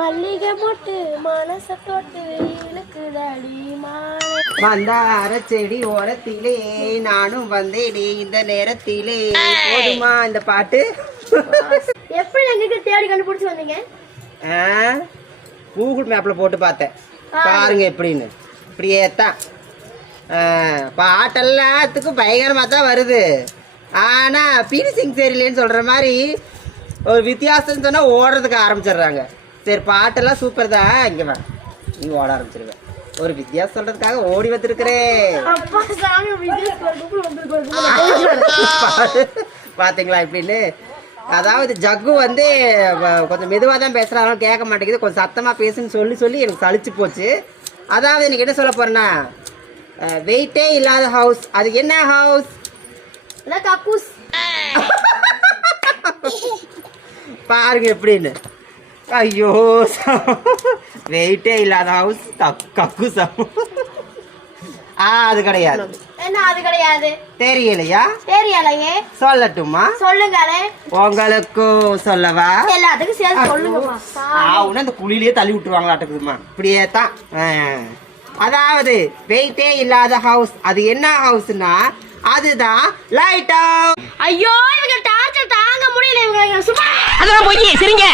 மல்லிகை மொட்டு மனச தொட்டு இழுக்குதடி மந்தார செடி ஓரத்திலே நானும் வந்தேனே இந்த நேரத்திலே. போதுமா இந்த பாட்டு? எப்படி எங்களுக்கு தேடி கண்டுபிடிச்சு வந்தீங்க? கூகுள் மேப்ல போட்டு பார்த்தேன், பாருங்க எப்படின்னு. இப்படியே தான் பாட்டெல்லாத்துக்கும் பயங்கரமாக தான் வருது. ஆனால் பீனிசிங் சரியில்லைன்னு சொல்கிற மாதிரி ஒரு வித்தியாசம்னு சொன்னால் ஓடுறதுக்கு ஆரம்பிச்சிடுறாங்க. சரி பாட்டெல்லாம் சூப்பர் தான், இங்கே வா நீ ஓட ஆரம்பிச்சிருவேன். ஒரு வித்தியாசம் சொல்கிறதுக்காக ஓடி வந்துருக்கிறேன். பார்த்தீங்களா இப்படின்னு? அதாவது ஜக்கு வந்து கொஞ்சம் மெதுவாக தான் பேசுகிறாங்க, கேட்க மாட்டேங்குது. கொஞ்சம் சத்தமாக பேசுன்னு சொல்லி சொல்லி எனக்கு சலிச்சு போச்சு. அதாவது எனக்கு என்ன சொல்ல போறேன்னா, வெயிட்டே இல்லாத ஹவுஸ். அது என்ன ஹவுஸ்? பாருங்க எப்படின்னு. ஐயோ வெயிட்டே இல்லாத ஹவுஸ் கக்கூஸ். அது கிடையாது. என்ன அது கிடையாது? தெரியலையா? தெரியலையே. சொல்லட்டுமா? சொல்லுங்களே. உங்களுக்கும் சொல்லவா? எல்லாத்துக்கும் சேர்த்து சொல்லுங்கம்மா. அந்த குழியிலேயே தள்ளி விட்டுருவாங்களாட்டுக்குதுமா. இப்படியே தான். அதாவது வெயிட்டே இல்லாத ஹவுஸ். அது என்ன ஹவுஸ்னா அதுதான் லைட் ஹவுஸ். ஐயோ இவங்க டார்ச்சர் தாங்க முடியல. இவங்க சும்மா அதெல்லாம் போய் சரிங்க.